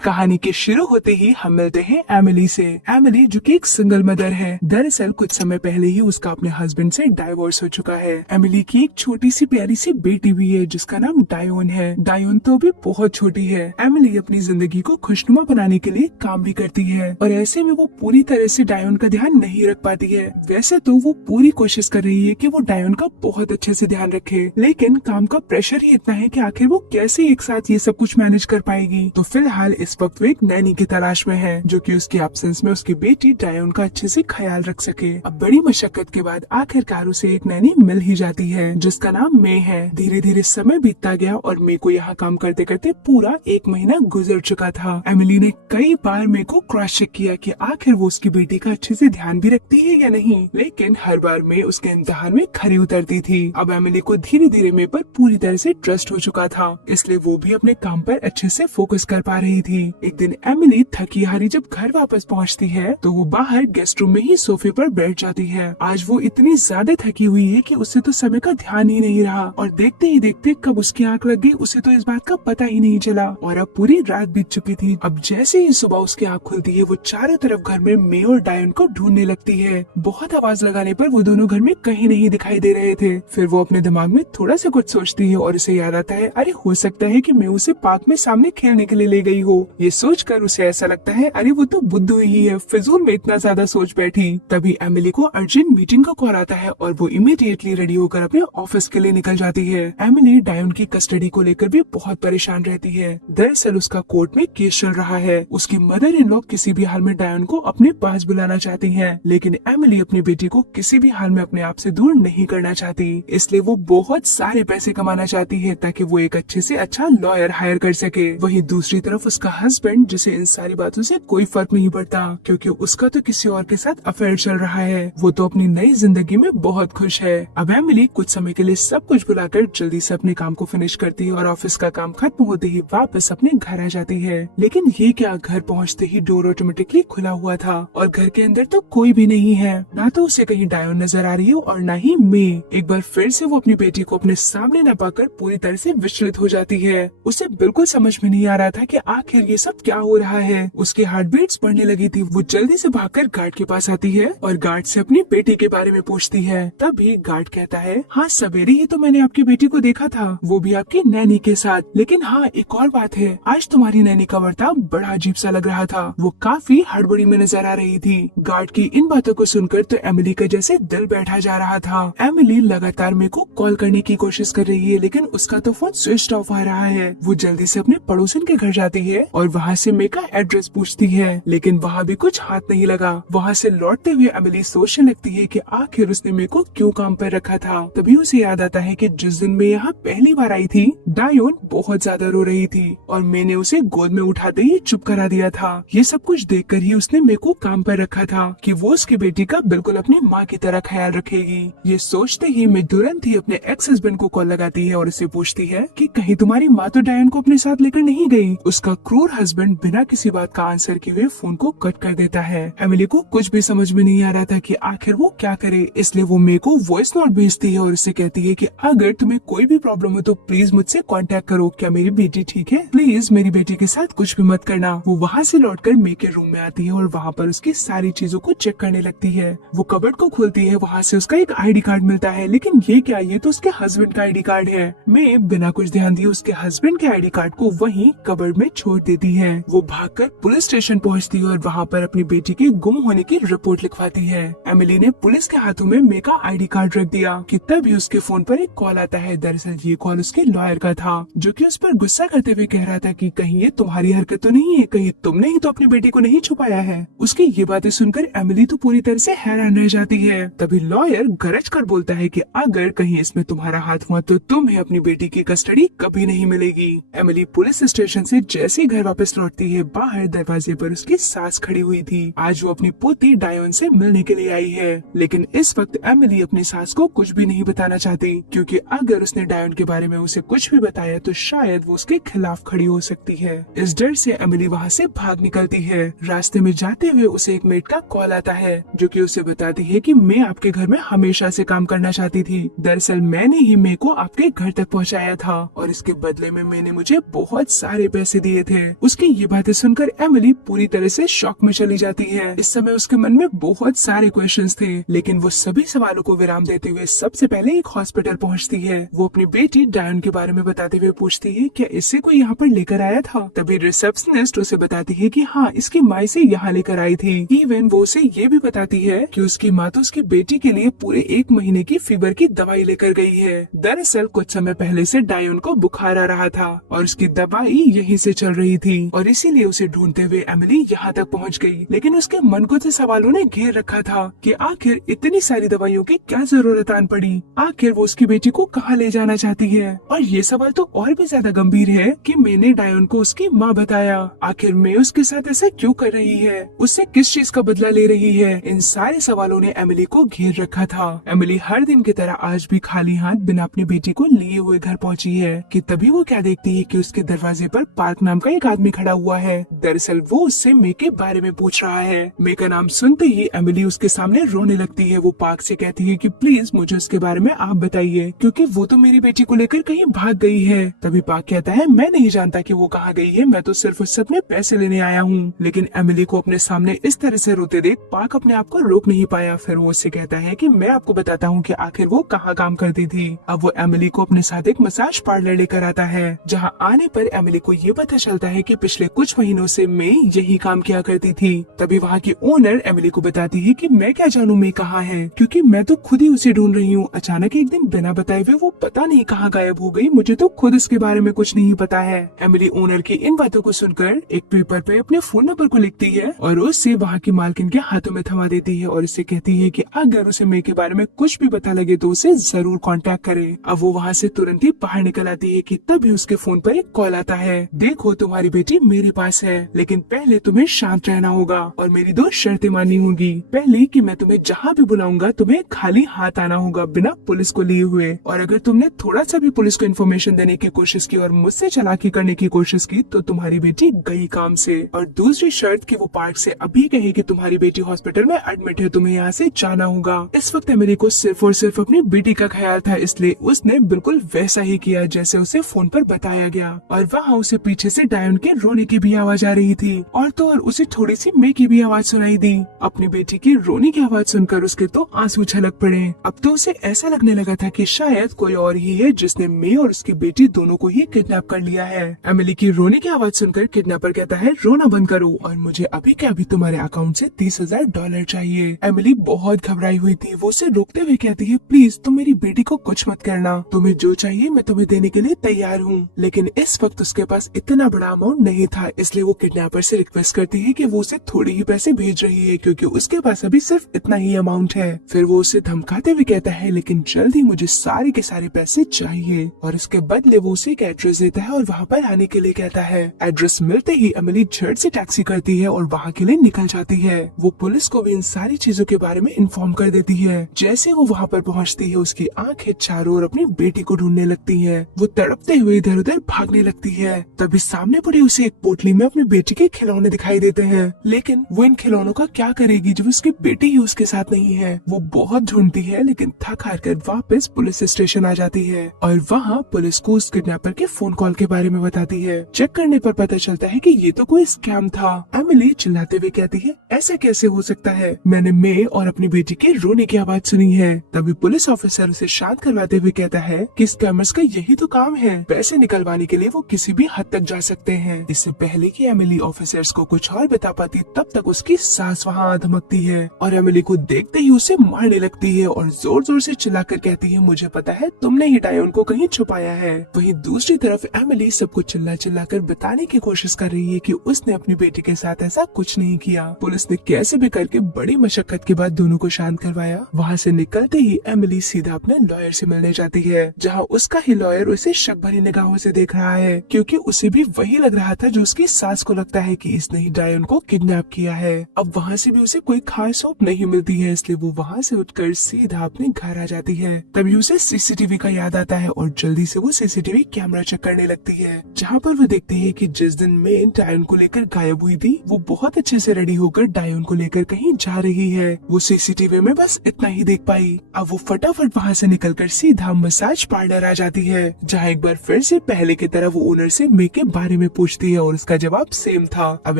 कहानी के शुरू होते ही हम मिलते हैं एमिली से। एमिली जो कि एक सिंगल मदर है। दरअसल कुछ समय पहले ही उसका अपने हस्बैंड से डाइवोर्स हो चुका है। एमिली की एक छोटी सी प्यारी सी बेटी भी है जिसका नाम डायोन है। डायोन तो अभी बहुत छोटी है। एमिली अपनी जिंदगी को खुशनुमा बनाने के लिए काम भी करती है और ऐसे में वो पूरी तरह से डायोन का ध्यान नहीं रख पाती है। वैसे तो वो पूरी कोशिश कर रही है कि वो डायोन का बहुत अच्छे से ध्यान रखे, लेकिन काम का प्रेशर ही इतना है कि आखिर वो कैसे एक साथ ये सब कुछ मैनेज कर पाएगी। तो फिलहाल इस वक्त वो एक नैनी की तलाश में है जो कि उसकी एब्सेंस में उसकी बेटी डायोन का अच्छे से ख्याल रख सके। अब बड़ी मशक्कत के बाद आखिरकार उसे एक नैनी मिल ही जाती है जिसका नाम मे है। धीरे धीरे समय बीतता गया और मे को यहाँ काम करते करते पूरा 1 महीना गुजर चुका था। एमिली ने कई बार मे को क्रॉस चेक किया कि आखिर वो उसकी बेटी का अच्छे से ध्यान भी रखती है या नहीं, लेकिन हर बार मे उसके इम्तिहान में खरी उतरती थी। अब एमिली को धीरे धीरे मे पर पूरी तरह से ट्रस्ट हो चुका था, इसलिए वो भी अपने काम पर अच्छे से फोकस कर पा रही थी। एक दिन एमिली थकी हारी जब घर वापस पहुंचती है तो वो बाहर गेस्ट रूम में ही सोफे पर बैठ जाती है। आज वो इतनी ज्यादा थकी हुई है कि उसे तो समय का ध्यान ही नहीं रहा और देखते ही देखते कब उसकी आंख लग गई उसे तो इस बात का पता ही नहीं चला और अब पूरी रात बीत चुकी थी। अब जैसे ही सुबह उसकी आंख खुलती है वो चारों तरफ घर में मे और डायन को ढूंढने लगती है। बहुत आवाज लगाने पर वो दोनों घर में कहीं नहीं दिखाई दे रहे थे। फिर वो अपने दिमाग में थोड़ा सा कुछ सोचती है और उसे याद आता है, अरे हो सकता है कि मैं उसे पार्क में सामने खेलने के लिए ले गई हो। ये सोचकर उसे ऐसा लगता है, अरे वो तो बुद्धू ही है, फिजूल में इतना ज्यादा सोच बैठी। तभी एमिली को अर्जेंट मीटिंग का कॉल आता है और वो इमीडिएटली रेडी होकर अपने ऑफिस के लिए निकल जाती है। एमिली डायोन की कस्टडी को लेकर भी बहुत परेशान रहती है। दरअसल उसका कोर्ट में केस चल रहा है। उसकी मदर इन लॉ किसी भी हाल में डायोन को अपने पास बुलाना चाहती है, लेकिन एमिली अपनी बेटी को किसी भी हाल में अपने आप से दूर नहीं करना चाहती, इसलिए वो बहुत सारे पैसे कमाना चाहती है ताकि वो एक अच्छे से अच्छा लॉयर हायर कर सके। वहीं दूसरी तरफ उसका हस्बैंड, जिसे इन सारी बातों से कोई फर्क नहीं पड़ता क्योंकि उसका तो किसी और के साथ अफेयर चल रहा है। वो तो अपनी नई जिंदगी में बहुत खुश है। अब एमिली कुछ समय के लिए सब कुछ भुलाकर जल्दी से अपने काम को फिनिश करती है और ऑफिस का काम खत्म होते ही वापस अपने घर आ जाती है। लेकिन ये क्या, घर पहुँचते ही डोर ऑटोमेटिकली खुला हुआ था और घर के अंदर तो कोई भी नहीं है। ना तो उसे कहीं डायोन नजर आ रही है और ना ही मे। एक बार फिर से वो अपनी बेटी को अपने सामने न पाकर पूरी तरह से विचलित हो जाती है। उसे बिल्कुल समझ में नहीं आ रहा था कि आखिर ये सब क्या हो रहा है। उसकी हार्ट बीट्स बढ़ने लगी थी। वो जल्दी से भागकर गार्ड के पास आती है और गार्ड से अपनी बेटी के बारे में पूछती है। तभी गार्ड कहता है, हाँ सवेरे ही तो मैंने आपकी बेटी को देखा था, वो भी आपकी नैनी के साथ। लेकिन हाँ, एक और बात है, आज तुम्हारी नैनी का बर्ताव बड़ा अजीब सा लग रहा था। वो काफी हड़बड़ी में नजर आ रही थी। गार्ड की इन बातों को सुनकर तो एमिली का जैसे दिल बैठा जा रहा था। एमिली लगातार मेरे को कॉल करने की कोशिश कर रही है, लेकिन उसका तो फोन स्विच ऑफ आ रहा है। वो जल्दी से अपने पड़ोसन के घर जाती है और वहाँ से मे का एड्रेस पूछती है, लेकिन वहाँ भी कुछ हाथ नहीं लगा। वहाँ से लौटते हुए एमिली सोचने लगती है कि आखिर उसने मे को क्यों काम पर रखा था। तभी उसे याद आता है कि जिस दिन मैं यहाँ पहली बार आई थी, डायोन बहुत ज्यादा रो रही थी और मैंने उसे गोद में उठाते ही चुप करा दिया था। ये सब कुछ देखकर ही उसने मे को काम पर रखा था कि वो उसकी बेटी का बिल्कुल अपनी माँ की तरह ख्याल रखेगी। ये सोचते ही मैं तुरंत ही अपने एक्स हस्बैंड को कॉल लगाती है और उसे पूछती है कि कहीं तुम्हारी माँ तो डायन को अपने साथ लेकर नहीं गई। उसका क्रूर हस्बैंड बिना किसी बात का आंसर किए हुए फोन को कट कर देता है। एमिली को कुछ भी समझ में नहीं आ रहा था कि आखिर वो क्या करे, इसलिए वो मे को वॉइस नोट भेजती है और उससे कहती है कि अगर तुम्हें कोई भी प्रॉब्लम हो तो प्लीज मुझसे कांटेक्ट करो। क्या मेरी बेटी ठीक है? प्लीज मेरी बेटी के साथ कुछ भी मत करना। वो वहाँ से लौटकर मे के रूम में आती है और वहाँ पर उसकी सारी चीजों को चेक करने लगती है। वो कबर्ड को खोलती है, वहाँ से उसका एक आईडी कार्ड मिलता है, लेकिन ये क्या, ये तो उसके हस्बैंड का आईडी कार्ड है। मे बिना कुछ ध्यान दिए उसके हस्बैंड के आईडी कार्ड को वहीं कबर्ड में छोड़ देती है। वो भागकर पुलिस स्टेशन पहुंचती है और वहाँ पर अपनी बेटी के गुम होने की रिपोर्ट लिखवाती है। एमिली ने पुलिस के हाथों में मे का आईडी कार्ड रख दिया कि तभी उसके फोन पर एक कॉल आता है। दरअसल ये कॉल उसके लॉयर का था, जो कि उस पर गुस्सा करते हुए कह रहा था कि कहीं ये तुम्हारी हरकत तो नहीं है, कहीं तुमने ही तो अपनी बेटी को नहीं छुपाया है। उसकी ये बातें सुनकर एमिली तो पूरी तरह से हैरान रह जाती है। तभी लॉयर गरज कर बोलता है कि अगर कहीं इसमें तुम्हारा हाथ हुआ तो तुम्हें अपनी बेटी की कस्टडी कभी नहीं मिलेगी। एमिली पुलिस स्टेशन से जैसे ही घर वापस लौटती है, बाहर दरवाजे पर उसकी सास खड़ी हुई थी। आज वो अपनी पोती डायोन से मिलने के लिए आई है, लेकिन इस वक्त एमिली अपनी सास को कुछ भी नहीं बताना चाहती क्योंकि अगर उसने डायोन के बारे में उसे कुछ भी बताया तो शायद वो उसके खिलाफ खड़ी हो सकती है। इस डर से एमिली वहाँ से भाग निकलती है। रास्ते में जाते हुए उसे एक मेड का कॉल आता है, जो कि उसे बताती है कि मैं आपके घर में हमेशा से काम करना चाहती थी। दरअसल मैंने ही मे को आपके घर तक पहुँचाया था और इसके बदले में मैंने मुझे बहुत सारे पैसे दिए थे। उसकी ये बातें सुनकर एमिली पूरी तरह से शॉक में चली जाती है। इस समय उसके मन में बहुत सारे क्वेश्चंस थे, लेकिन वो सभी सवालों को विराम देते हुए सबसे पहले एक हॉस्पिटल पहुंचती है। वो अपनी बेटी डायन के बारे में बताते हुए पूछती है क्या इससे कोई यहाँ पर लेकर आया था। तभी रिसेप्शनिस्ट उसे बताती है कि हाँ, इसकी माँ इसे यहाँ लेकर आई थी। इवन वो उसे ये भी बताती है कि उसकी माँ तो उसकी बेटी के लिए पूरे 1 महीने की फीवर की दवाई लेकर गई है। दरअसल कुछ समय पहले से डायन को बुखार आ रहा था और उसकी दवाई यहीं से चल रही थी और इसीलिए उसे ढूंढते हुए एमिली यहाँ तक पहुँच गई। लेकिन उसके मन को तो सवालों ने घेर रखा था कि आखिर इतनी सारी दवाइयों की क्या जरूरत आन पड़ी, आखिर वो उसकी बेटी को कहाँ ले जाना चाहती है। और ये सवाल तो और भी ज्यादा गंभीर है कि मैंने डायन को उसकी माँ बताया, आखिर मैं उसके साथ ऐसा क्यों कर रही है, उससे किस चीज का बदला ले रही है। इन सारे सवालों ने एमिली को घेर रखा था। एमिली हर दिन की तरह आज भी खाली हाथ बिना अपनी बेटी को लिए हुए घर पहुंची है कि तभी वो क्या देखती है कि उसके दरवाजे पर पार्क नाम का एक आदमी खड़ा हुआ है। दरअसल वो उससे मे के बारे में पूछ रहा है। मे का नाम सुनते ही एमिली उसके सामने रोने लगती है। वो पार्क से कहती है कि प्लीज मुझे उसके बारे में आप बताइए, क्योंकि वो तो मेरी बेटी को लेकर कहीं भाग गई है। तभी पार्क कहता है मैं नहीं जानता कि वो कहाँ गई है, मैं तो सिर्फ उससे अपने पैसे लेने आया हूँ। लेकिन एमिली को अपने सामने इस तरह से रोते देख पार्क अपने आप को रोक नहीं पाया। फिर वो उससे कहता है कि मैं आपको बताता हूँ कि आखिर वो कहाँ काम करती थी। अब वो एमिली को अपने साथ एक मसाज पार्लर लेकर आता है, जहाँ आने पर एमिली को ये पता चलता है कि पिछले कुछ महीनों से मैं यही काम किया करती थी। तभी वहाँ की ओनर एमिली को बताती है कि मैं क्या जानूँ मैं कहाँ है, क्योंकि मैं तो खुद ही उसे ढूंढ रही हूँ। अचानक एक दिन बिना बताए हुए वो पता नहीं कहाँ गायब हो गई, मुझे तो खुद इसके बारे में कुछ नहीं पता है। एमिली ओनर की इन बातों को सुनकर एक पेपर पे अपने फोन नंबर को लिखती है और उससे वहाँ की मालकिन के हाथों में थमा देती है और इससे कहती है कि अगर उसे मे के बारे में कुछ भी पता लगे तो उसे जरूर कांटेक्ट करे। अब वो वहाँ से तुरंत ही बाहर निकल आती है कि तभी उसके फोन पर एक कॉल आता है, देखो तुम्हारी बेटी मेरे पास है, लेकिन पहले तुम्हें शांत रहना होगा और मेरी 2 शर्तें माननी होंगी। पहली कि मैं तुम्हें जहाँ भी बुलाऊंगा तुम्हें खाली हाथ आना होगा बिना पुलिस को लिए हुए, और अगर तुमने थोड़ा सा भी पुलिस को इन्फॉर्मेशन देने की कोशिश की और मुझसे चालाकी करने की कोशिश की तो तुम्हारी बेटी गई काम से। और दूसरी शर्त कि वो पार्क से अभी कहे कि तुम्हारी बेटी हॉस्पिटल में एडमिट है, तुम्हें यहाँ से जाना होगा। इस वक्त एमिली को सिर्फ और सिर्फ अपनी बेटी का ख्याल था, इसलिए उसने बिल्कुल वैसा ही किया जैसे उसे फोन पर बताया गया। और वहाँ उसे पीछे से डायन के रोने की भी आवाज आ रही थी और तो और उसे थोड़ी सी मे की भी आवाज सुनाई दी। अपनी बेटी की रोने की आवाज सुनकर उसके तो आंसू छलक पड़े। अब तो उसे ऐसा लगने लगा था कि शायद कोई और ही है जिसने मे और उसकी बेटी दोनों को ही किडनैप कर लिया है। एमिली की रोने की आवाज सुनकर किडनैपर कहता है रोना बंद करो और मुझे अभी के अभी तुम्हारे अकाउंट से $30,000 चाहिए। एमिली बहुत घबराई हुई थी। वो उसे रोकते हुए कहती है प्लीज तुम मेरी बेटी को कुछ मत करना, तुम्हें जो चाहिए मैं तुम्हें देने के लिए तैयार हूँ। लेकिन इस वक्त उसके पास इतना बड़ा अमाउंट नहीं था, इसलिए वो किडनैपर से रिक्वेस्ट करती है कि वो उसे थोड़ी ही पैसे भेज रही है क्योंकि उसके पास अभी सिर्फ इतना ही अमाउंट है। फिर वो उसे धमकाते हुए कहता है लेकिन जल्दी मुझे सारे के सारे पैसे चाहिए, और इसके बदले वो उसे एक एड्रेस देता है और वहाँ पर आने के लिए कहता है। एड्रेस मिलते ही एमिली झट से टैक्सी करती है और वहाँ के लिए निकल जाती है। वो पुलिस को भी इन सारी चीजों के बारे में इन्फॉर्म कर देती है। जैसे वो वहाँ पर पहुँचती है उसकी आंखें चारों ओर अपनी बेटी को ढूंढने लगती है। वो तड़पते हुए इधर उधर भागने लगती है। तभी सामने पड़ी उसे एक पोटली में अपनी बेटी के खिलौने दिखाई देते हैं, लेकिन वो इन खिलौनों का क्या करेगी जब उसकी बेटी ही उसके साथ नहीं है। वो बहुत ढूंढती है लेकिन थक हार कर वापस पुलिस स्टेशन आ जाती है और वहाँ पुलिस को उस किडनैपर के फोन कॉल के बारे में बताती है। चेक करने पर पता चलता है कि ये तो कोई स्कैम था। एमिली चिल्लाते हुए कहती है ऐसा कैसे हो सकता है, मैंने मे और अपनी बेटी के रोने की आवाज सुनी है। तभी पुलिस ऑफिसर उसे शांत करवाते हुए कहता है कि स्कैमर्स का यही तो काम है, पैसे निकलवाने के लिए वो किसी भी हद तक जा सकते हैं। इससे पहले कि एमिली ऑफिसर्स को कुछ और बता पाती तब तक उसकी सास वहाँ धमकती है और एमिली को देखते ही उसे मारने लगती है और जोर जोर से चिल्लाकर कहती है मुझे पता है तुमने ही डायन को कहीं छुपाया है। वहीं दूसरी तरफ एमिली सबको चिल्ला चिल्ला कर बताने की कोशिश कर रही है कि उसने अपनी बेटी के साथ ऐसा कुछ नहीं किया। पुलिस ने कैसे भी करके बड़ी मशक्कत के बाद दोनों को शांत करवाया। वहाँ से निकलते ही एमिली सीधा अपने लॉयर से मिलने जाती है, जहाँ उसका ही लॉयर उसे शक भरी निगाहों से देख रहा है क्योंकि उसे भी वही लग रहा था जो उसकी सास को लगता है कि इसने ही डायन को किडनैप किया है। अब वहाँ से भी उसे कोई खास होप नहीं मिलती है, इसलिए वो वहाँ से उठकर सीधा अपने घर आ जाती है। तभी उसे सीसीटीवी का याद आता है और जल्दी से वो सीसीटीवी कैमरा चेक करने लगती है, जहाँ पर वो देखती है कि जिस दिन मैं डायन को लेकर गायब हुई थी वो बहुत अच्छे से रेडी होकर डायन को लेकर कहीं जा रही है। वो सीसीटीवी में बस इतना ही देख पाई। अब वो फटाफट वहाँ से निकलकर सीधा मसाज पार्लर आ जाती है, जहाँ एक बार फिर से पहले की तरह वो ओनर से मे के बारे में पूछती है और उसका जवाब सेम था। अब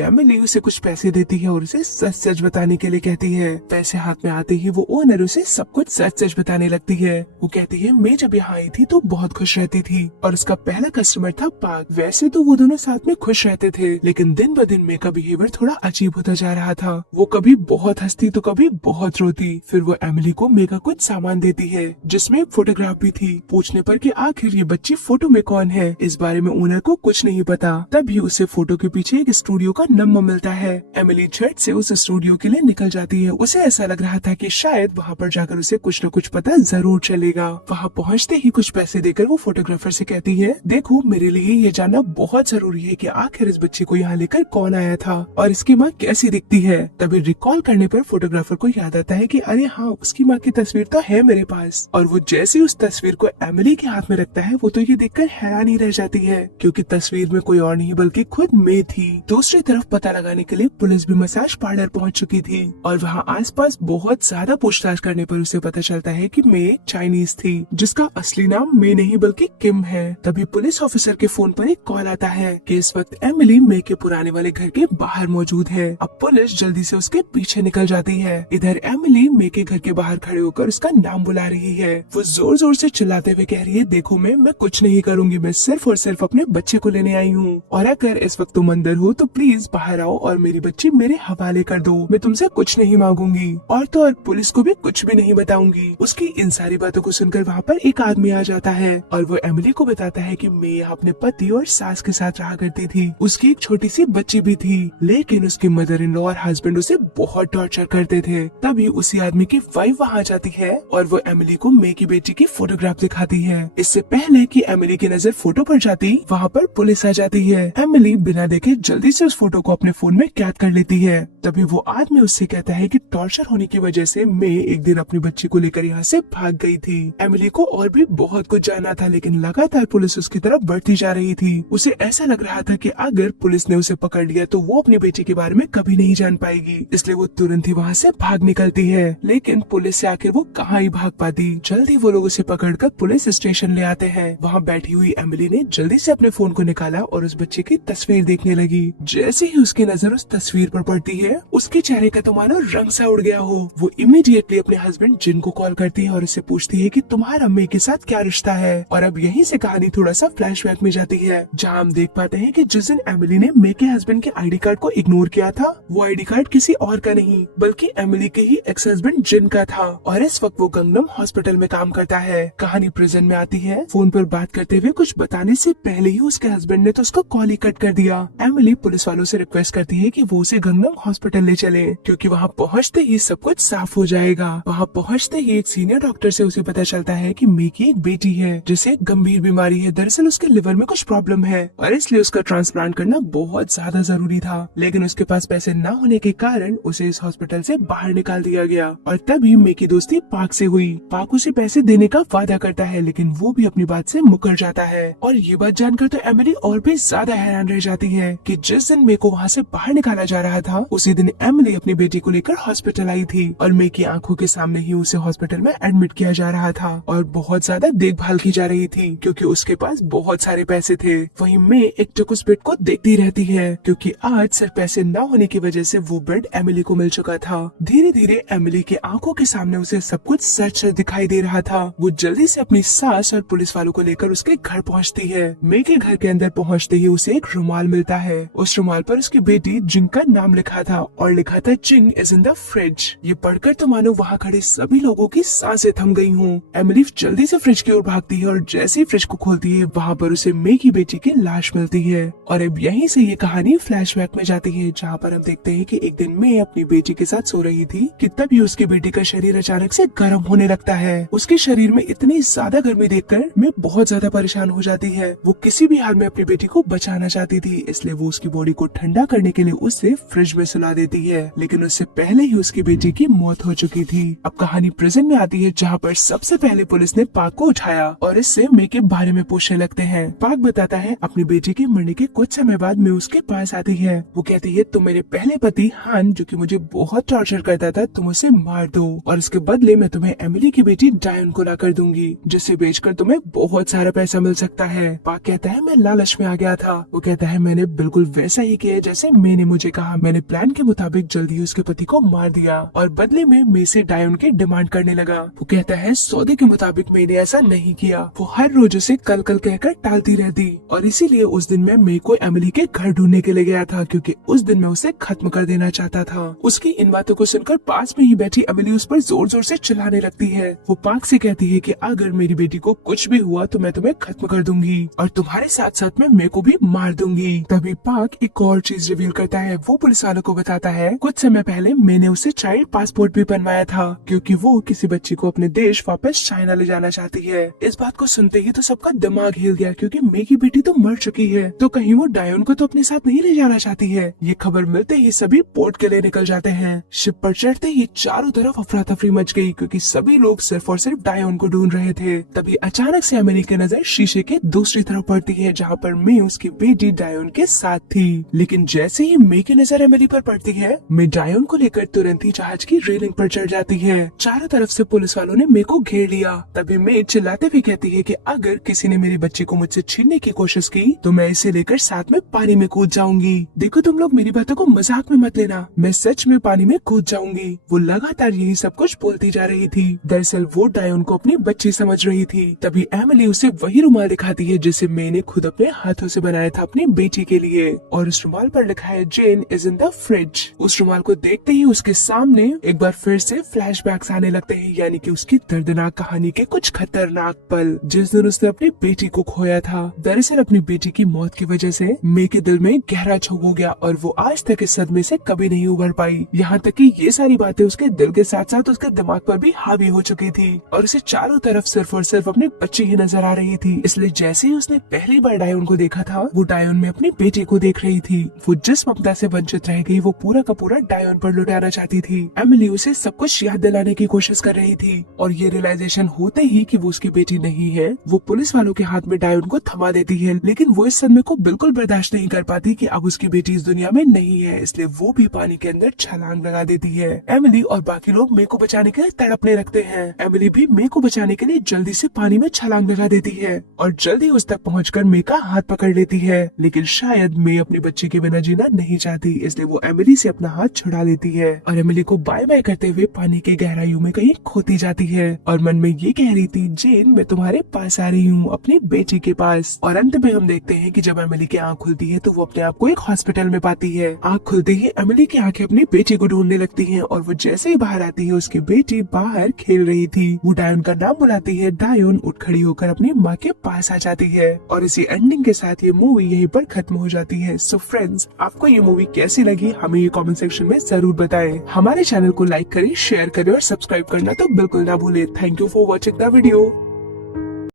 एमिली उसे कुछ पैसे देती है और उसे सच सच बताने के लिए कहती है। पैसे हाथ में आते ही वो ओनर उसे सब कुछ सच सच बताने लगती है। वो कहती है मैं जब यहाँ आई थी तो बहुत खुश रहती थी और उसका पहला कस्टमर था पार्क। वैसे तो वो दोनों साथ में खुश रहते थे, लेकिन दिन ब दिन मे का बिहेवियर थोड़ा अजीब होता जा रहा था। वो कभी बहुत हंसती तो कभी बहुत रोती। फिर वो एमिली को मे का कुछ सामान देती है जिसमें फोटोग्राफ भी थी। पूछने पर कि आखिर ये बच्ची फोटो में कौन है, इस बारे में ओनर को कुछ नहीं पता। तभी उसे फोटो के पीछे एक स्टूडियो का नंबर मिलता है। एमिली झट से उस स्टूडियो के लिए निकल जाती है। उसे ऐसा लग रहा था कि शायद वहाँ पर जाकर उसे कुछ न कुछ पता जरूर चलेगा। वहाँ पहुँचते ही कुछ पैसे देकर वो फोटोग्राफर से कहती है, देखो मेरे लिए ये जानना बहुत जरूरी है कि आखिर इस बच्ची को यहाँ लेकर कौन आया था और इसकी माँ कैसी दिखती है। तभी रिकॉल करने पर फोटोग्राफर को याद आता है कि अरे हाँ, उसकी माँ की तस्वीर तो है मेरे पास। और वो जैसे उस तस्वीर को एमिली के हाथ में रखता है, वो तो ये देखकर हैरान ही रह जाती है क्योंकि तस्वीर में कोई और नहीं बल्कि खुद मे थी। दूसरी तरफ पता लगाने के लिए पुलिस भी मसाज पार्लर पहुंच चुकी थी और वहाँ आसपास बहुत ज्यादा पूछताछ करने पर उसे पता चलता है कि मे चाइनीज थी, जिसका असली नाम मे नहीं बल्कि किम है। तभी पुलिस ऑफिसर के फोन पर एक कॉल आता है कि इस वक्त एमिली मे के पुराने वाले घर के बाहर मौजूद है। अब पुलिस जल्दी से उसके पीछे निकल जाती है। इधर एमिली मे के घर के बाहर खड़े होकर उसका नाम बुला रही है। वो जोर जोर से चिल्लाते हुए कह रही है, देखो मैं कुछ नहीं करूंगी, मैं सिर्फ और सिर्फ अपने बच्चे को लेने आई हूँ और अगर इस वक्त तुम अंदर हो तो प्लीज बाहर आओ और मेरी बच्ची मेरे हवाले कर दो। मैं तुमसे कुछ नहीं मांगूंगी और तो और पुलिस को भी कुछ भी नहीं बताऊंगी। उसकी इन सारी बातों को सुनकर वहाँ पर एक आदमी आ जाता है और वो एमिली को बताता है कि मैं यहाँ अपने पति और सास के साथ रहा करती थी। उसकी एक छोटी सी बच्ची भी थी, लेकिन उसकी मदर इन लॉ और हस्बैंड उसे बहुत टॉर्चर करते थे। तभी उसी आदमी की वाइफ वहाँ जाती है और वो एमिली को मे की बेटी की फोटोग्राफ दिखाती है। इससे पहले कि एमिली की नजर फोटो पर जाती, वहाँ पर पुलिस आ जाती है। एमिली बिना देखे जल्दी से उस फोटो को अपने फोन में कैद कर लेती है। तभी वो आदमी उससे कहता है कि टॉर्चर होने की वजह से मे एक दिन अपनी बच्ची को लेकर यहाँ से भाग गई थी। एमिली को और भी बहुत कुछ जानना था, लेकिन लगातार पुलिस उसकी तरफ बढ़ती जा रही थी। उसे ऐसा लग रहा था कि अगर पुलिस ने उसे पकड़ लिया तो वो अपनी बेटी के बारे में कभी नहीं जान पाएगी, इसलिए वो तुरंत ही वहाँ से भाग निकलती है। लेकिन पुलिस से आखिर वो कहाँ ही भाग पाती। जल्दी वो लोग उसे पकड़कर पुलिस स्टेशन ले आते हैं। वहाँ बैठी हुई एमिली ने जल्दी से अपने फोन को निकाला और उस बच्चे की तस्वीर देखने लगी। जैसे ही उसकी नजर उस तस्वीर पर पड़ती है, उसके चेहरे का तो मानो रंग सा उड़ गया हो। वो इमीडिएटली अपने हस्बैंड जिन को कॉल करती है और उससे पूछती है कि तुम्हारा मे के साथ क्या रिश्ता है। और अब यहीं से कहानी थोड़ा सा फ्लैशबैक में जाती है, जहाँ हम देख पाते हैं कि जिस दिन एमिली ने मे के हस्बैंड के आईडी कार्ड को इग्नोर किया था, वो आईडी कार्ड किसी और का नहीं बल्कि एमिली के ही एक्स हस्बैंड जिन का था और इस वक्त वो गंगनम हॉस्पिटल में काम करता है। कहानी प्रेजेंट में आती है। फोन पर बात करते हुए कुछ बताने से पहले ही उसके हस्बैंड ने तो उसका कॉल ही कट कर दिया। एमिली पुलिस वालों से रिक्वेस्ट करती है कि वो उसे गंगनम हॉस्पिटल ले चले क्योंकि वहाँ पहुँचते ही सब कुछ साफ हो जाएगा। वहाँ पहुँचते ही एक सीनियर डॉक्टर से उसे पता चलता है कि मे की एक बेटी है जिसे गंभीर बीमारी है। दरअसल उसके लिवर में कुछ प्रॉब्लम है और इसलिए उसका ट्रांसप्लांट करना बहुत ज्यादा जरूरी था, लेकिन उसके पास पैसे न होने के कारण उसे इस हॉस्पिटल से बाहर निकाल दिया गया। और तभी मे की दोस्ती पार्क से हुई। पार्क उसे पैसे देने का वादा करता है, लेकिन वो भी अपनी बात से मुकर जाता है। और ये बात जानकर तो एमिली और भी ज्यादा हैरान रह जाती है कि जिस दिन मे को वहाँ से बाहर निकाला जा रहा था, उसी दिन एमिली अपनी बेटी को लेकर हॉस्पिटल आई थी और मे की आंखों के सामने ही उसे हॉस्पिटल में एडमिट किया जा रहा था और बहुत ज्यादा देखभाल की जा रही थी क्योंकि उसके पास बहुत सारे पैसे थे। वहीं मे एक टक उस बेड को देखती रहती है क्योंकि आज सिर्फ पैसे न होने की वजह से वो बेड एमिली को मिल चुका था। धीरे धीरे एमिली की आंखों के सामने उसे सब कुछ सच सच दिखाई दे रहा था। वो जल्दी से अपनी सास और पुलिस वालों को लेकर उसके घर पहुँचती है। मे के घर के अंदर पहुँचते ही उसे एक रुमाल मिलता है। उस रुमाल पर उसकी बेटी जिंग का नाम लिखा था और लिखा था जिंग इज इन द फ्रिज। ये पढ़कर तो मानो वहाँ खड़े सभी लोगों की सांसें थम गई हूँ। एमिली जल्दी से फ्रिज की ओर भागती है और जैसे ही फ्रिज को खोलती है, वहाँ पर उसे मे की बेटी की लाश मिलती है। और अब यहीं से ये कहानी फ्लैशबैक में जाती है, जहाँ पर हम देखते हैं कि एक दिन मे अपनी बेटी के साथ सो रही थी कि तभी उसकी बेटी का शरीर अचानक से गर्म होने लगता है। उसके शरीर में इतनी ज्यादा गर्मी देखकर मे बहुत ज्यादा परेशान हो जाती है। वो किसी भी हाल में अपनी बेटी को बचाना चाहती थी, इसलिए वो उसकी बॉडी को ठंडा करने के लिए उसे फ्रिज में सुला देती है, लेकिन उससे पहले ही उसकी बेटी की मौत हो चुकी थी। अब कहानी प्रेजेंट में आती है, जहाँ पर सबसे पहले पुलिस ने पार्क को उठाया और इससे मे के बारे में पूछने लगते हैं। पार्क बताता है अपनी बेटी के मरने के कुछ समय बाद मे उसके पास आती है। वो कहती है तुम मेरे पहले पति हान, जो कि मुझे बहुत टॉर्चर करता था, तुम उसे मार दो और उसके बदले मैं तुम्हें एमिली की बेटी डायन को ला कर दूंगी, जिसे बेचकर तुम्हें बहुत सारा पैसा मिल सकता है। पार्क कहता है मैं लालच में आ गया था था। वो कहता है मैंने बिल्कुल वैसा ही किया जैसे मे ने मुझे कहा। मैंने प्लान के मुताबिक जल्दी उसके पति को मार दिया और बदले में मे से डायोन की डिमांड करने लगा। वो कहता है सौदे के मुताबिक मैंने ऐसा नहीं किया। वो हर रोज उसे कल कल कहकर टालती रहती और इसीलिए उस दिन मैं मे को एमिली के घर ढूंढने के लिए गया था, क्योंकि उस दिन मैं उसे खत्म कर देना चाहता था। उसकी इन बातों को सुनकर पास में ही बैठी एमिली उस पर जोर जोर से चिल्लाने लगती है। वो पार्क से कहती है कि अगर मेरी बेटी को कुछ भी हुआ तो मैं तुम्हें खत्म कर दूंगी और तुम्हारे साथ साथ मैं मे को भी मार दूंगी। तभी पार्क एक और चीज रिवील करता है। वो पुलिस वालों को बताता है कुछ समय पहले मैंने उसे चाइल्ड पासपोर्ट भी बनवाया था, क्योंकि वो किसी बच्ची को अपने देश वापस चाइना ले जाना चाहती है। इस बात को सुनते ही तो सबका दिमाग हिल गया, क्योंकि मे की बेटी तो मर चुकी है, तो कहीं वो डायोन को तो अपने साथ नहीं ले जाना चाहती है। ये खबर मिलते ही सभी पोर्ट के लिए निकल जाते हैं। शिप पर चढ़ते ही चारों तरफ अफरा तफरी मच गई, क्योंकि सभी लोग सिर्फ और सिर्फ डायोन को ढूंढ रहे थे। तभी अचानक से एमिली की नजर शीशे के दूसरी तरफ पड़ती है, जहाँ पर मे उसकी बेटी डायोन के साथ थी। लेकिन जैसे ही मे की नजर एमिली पर पड़ती है, मे डायोन को लेकर तुरंत ही जहाज की रेलिंग पर चढ़ जाती है। चारों तरफ से पुलिस वालों ने मे को घेर लिया। तभी मे चिल्लाते हुए कहती है कि अगर किसी ने मेरी बच्ची को मुझसे छीनने की कोशिश की तो मैं इसे लेकर साथ में पानी में कूद जाऊंगी। देखो तुम लोग मेरी बातों को मजाक में मत लेना, मैं सच में पानी में कूद जाऊंगी। वो लगातार यही सब कुछ बोलती जा रही थी। दरअसल वो डायोन को अपनी बच्ची समझ रही थी। तभी एमिली उसे वही रुमाल दिखाती है जिसे मे ने खुद अपने हाथों से बनाया था अपनी बेटी के लिए, और उस रुमाल पर लिखा है जेन इज इन द फ्रिज। उस रुमाल को देखते ही उसके सामने एक बार फिर से फ्लैशबैक्स आने लगते हैं, यानी कि उसकी दर्दनाक कहानी के कुछ खतरनाक पल जिस दिन उसने अपनी बेटी को खोया था। दरअसल अपनी बेटी की मौत की वजह से मे के दिल में गहरा क्षोभ हो गया और वो आज तक इस सदमे से कभी नहीं उभर पाई। यहाँ तक कि ये सारी बातें उसके दिल के साथ साथ उसके दिमाग पर भी हावी हो चुकी थी और उसे चारों तरफ सिर्फ और सिर्फ अपनी बच्ची ही नजर आ रही थी। इसलिए जैसे ही उसने पहली बार डायोन को देखा था, वो डायोन में अपनी बेटी को देख रही थी। वो जिस ममता से वंचित रह गई वो पूरा का पूरा डायोन पर लुटाना चाहती थी। एमिली उसे सब कुछ याद दिलाने की कोशिश कर रही थी और ये रियलाइजेशन होते ही कि वो उसकी बेटी नहीं है, वो पुलिस वालों के हाथ में डायोन को थमा देती है। लेकिन वो इस सदमे को बिल्कुल बर्दाश्त नहीं कर पाती कि अब उसकी बेटी इस दुनिया में नहीं है, इसलिए वो भी पानी के अंदर छलांग लगा देती है। एमिली और बाकी लोग मे को बचाने के लिए तड़पने लगते हैं। एमिली भी मे को बचाने के लिए जल्दी से पानी में छलांग लगा देती है और जल्दी उस तक पहुंचकर मे का हाथ पकड़ लेती है। लेकिन शायद मे अपनी बच्ची के बिना जीना नहीं चाहती, इसलिए वो एमिली से अपना हाथ छुड़ा लेती है और एमिली को बाय बाय करते हुए पानी के गहराइयों में कहीं खोती जाती है और मन में ये कह रही थी जेन मैं तुम्हारे पास आ रही हूँ, अपनी बेटी के पास। और अंत में हम देखते हैं कि जब एमिली की आंख खुलती है तो वो अपने आप को एक हॉस्पिटल में पाती है। आंख खुलते ही एमिली की आंखें अपनी बेटी को ढूंढने लगती हैं और वो जैसे ही बाहर आती है उसकी बेटी बाहर खेल रही थी। वो डायोन का नाम बुलाती है। डायोन उठ खड़ी होकर अपनी माँ के पास आ जाती है और इसी एंडिंग के साथ ये मूवी यहीं पर खत्म हो जाती है। सो फ्रेंड्स, आपको ये मूवी कैसी लगी हमें ये कमेंट सेक्शन में जरूर बताएं। हमारे चैनल को लाइक करें, शेयर करें और सब्सक्राइब करना तो बिल्कुल ना भूलें। Thank you for watching the video.